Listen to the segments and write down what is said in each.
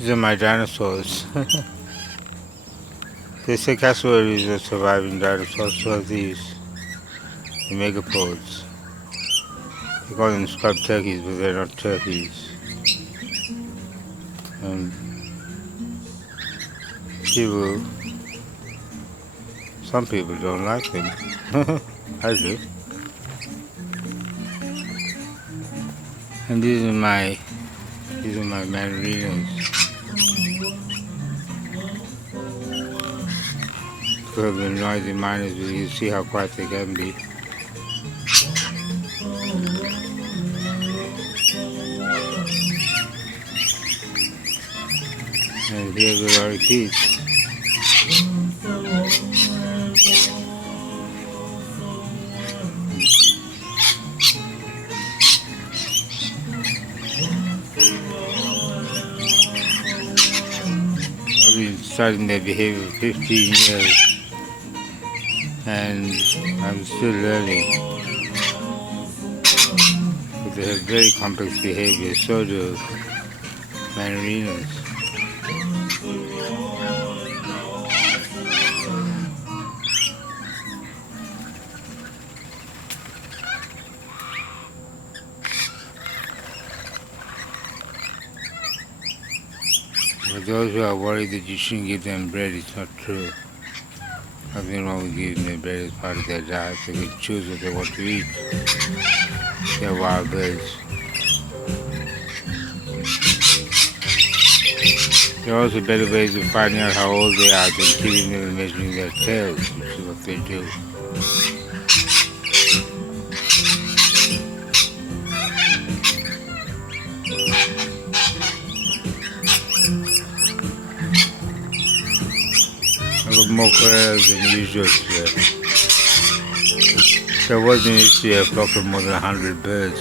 These are my dinosaurs. They say cassowaries are surviving dinosaurs, so are these, the megapodes. They call them scrub turkeys, but they're not turkeys. And people, some people don't like them. I do. And these are my Manorinas. Could have been noisy miners, but you see how quiet they can be. And here's the Lorikeets. I've been studying their behavior for 15 years and I'm still learning. But they have very complex behavior, so do Manorinas. For those who are worried that you shouldn't give them bread, it's not true. Nothing wrong with giving them bread as part of their diet. They can choose what they want to eat. They're wild birds. There are also better ways of finding out how old they are than killing them and measuring their tails, which is what they do. I've got more Corellas than usual today. There was initially a flock of more than 100 birds.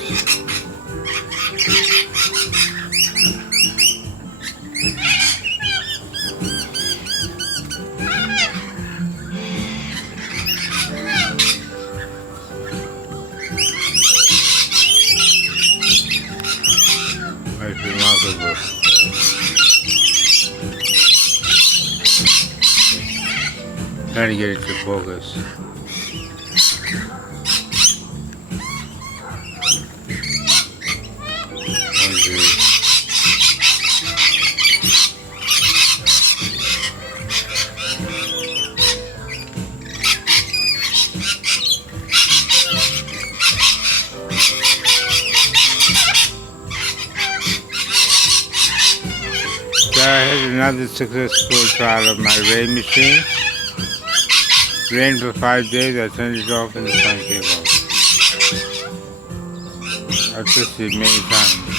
It's remarkable. Trying to get it to focus. So I had another successful trial of my rain machine. Rained for 5 days, I turned it off and the sun came out. I tested it many times.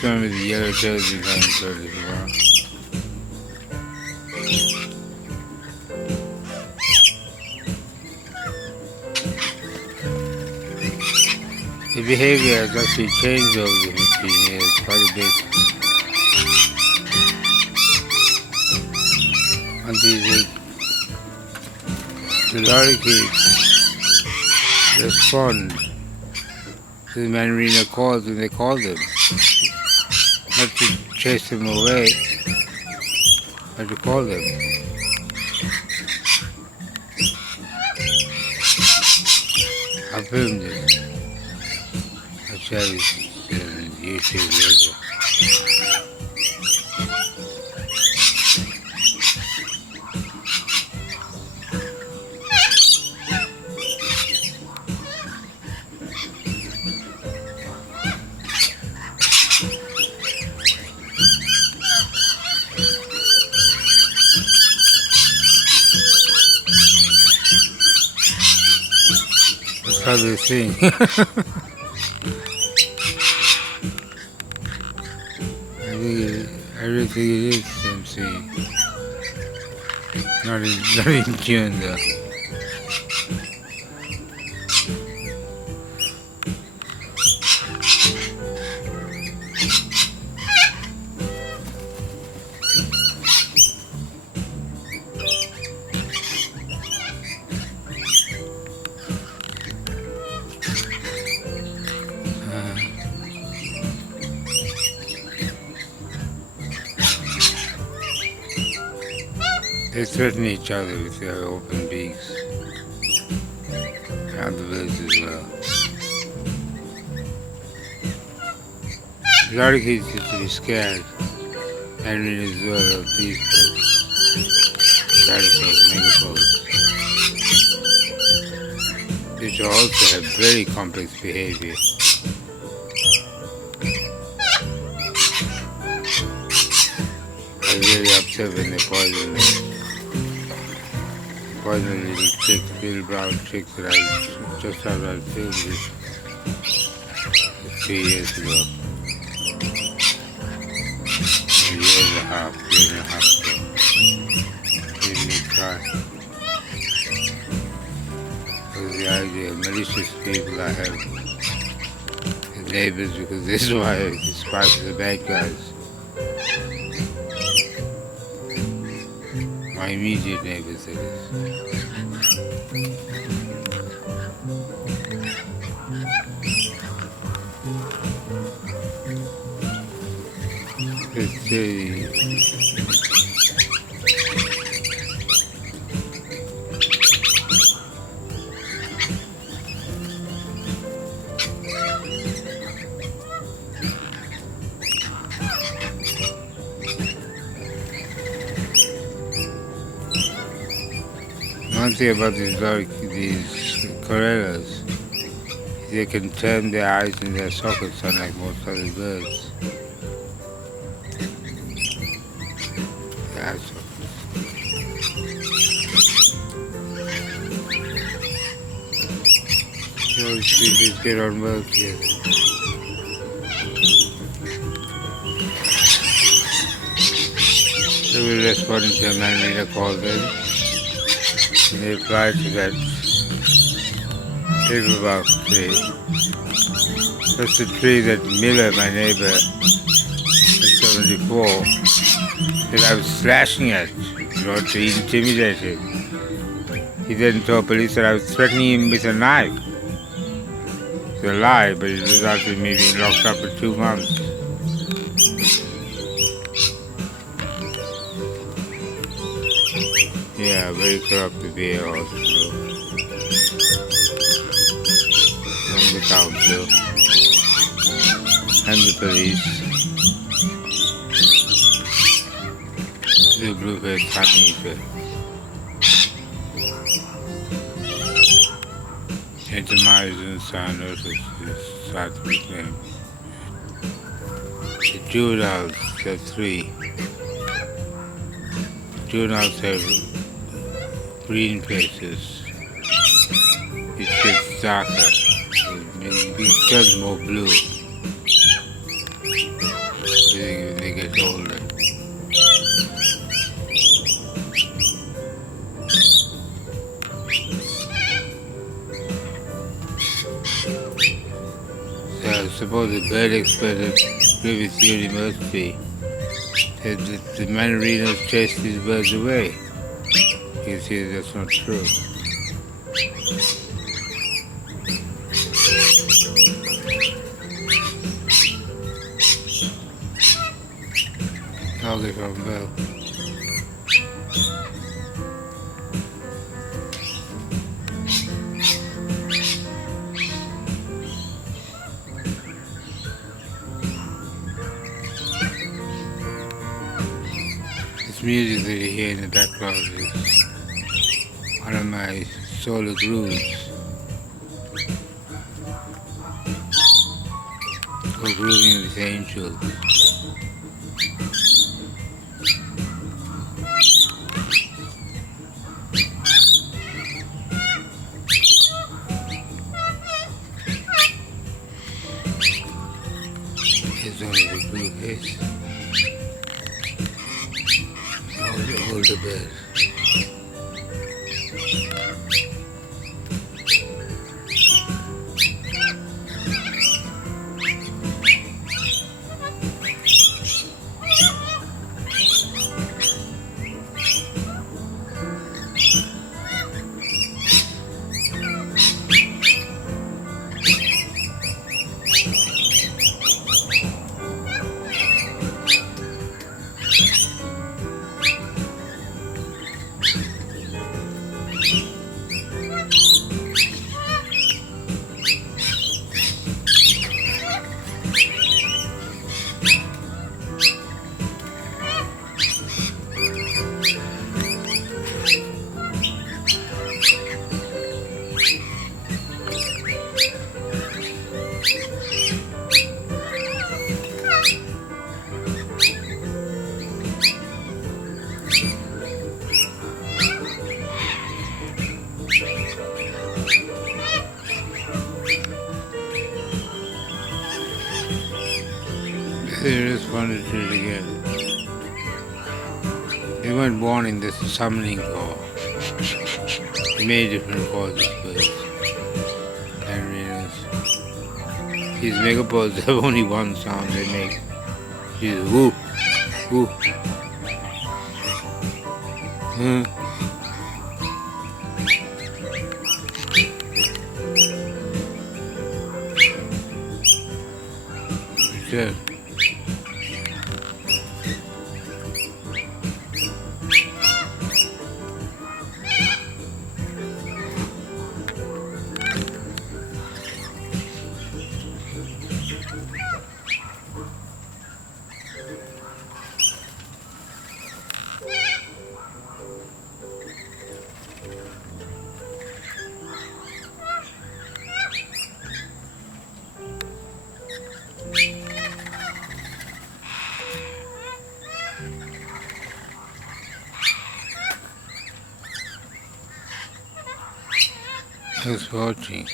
Some of the yellow tails you can insert as well. The behavior has actually changed over the 15 years quite a bit. Until the Lorikeets respond to the Manorina calls when they call them. Not to chase them away, but to call them. I filmed it. I'll share this on YouTube later. how they sing. I really think it is them singing. Not in tune though. They threaten each other with their open beaks. And the birds as well. Lorikeets used to be scared. Manorinas as well of these birds. Megapodes. Which also have very complex behavior. I'm really upset when they poison them. Poison little chicks, little brown chicks that I just had I filmed this 3 years ago. A year and a half ago. Made me cry. It was the idea, malicious people I have. The neighbors, because this is why I despise the bad guys. My immediate neighbors, that is. Let's see. One thing about these Corellas, they can turn their eyes in their sockets unlike most other birds. Their eye sockets. You always see these get on well together. They will respond to a Manorinas call them. They fly to that paperbark tree. That's the tree that Miller, my neighbor, in 74, that I was slashing at, to intimidate him. He then told police that I was threatening him with a knife. It's a lie, but it resulted in me being locked up for 2 months. Yeah, very corrupt to be a hospital. And the council. And the police. The blue-faced Honeyeater. Entomizing Sounders is South's name. The juveniles, there are 3. Juveniles have green faces. It gets darker. It turns more blue when they get older. So I suppose the bird expert at Griffith University said that the Manorinas chased these birds away. You see, that's not true. How they come well. This music that you hear in the background is one of my solo grooves. Or grooving with angels. the blue case. All the best. They responded to it again. They weren't born in this summoning call. They made different calls, these birds. Manorinas. These megapodes have only one sound they make. Which is whoop, whoop. Good. Thanks for watching.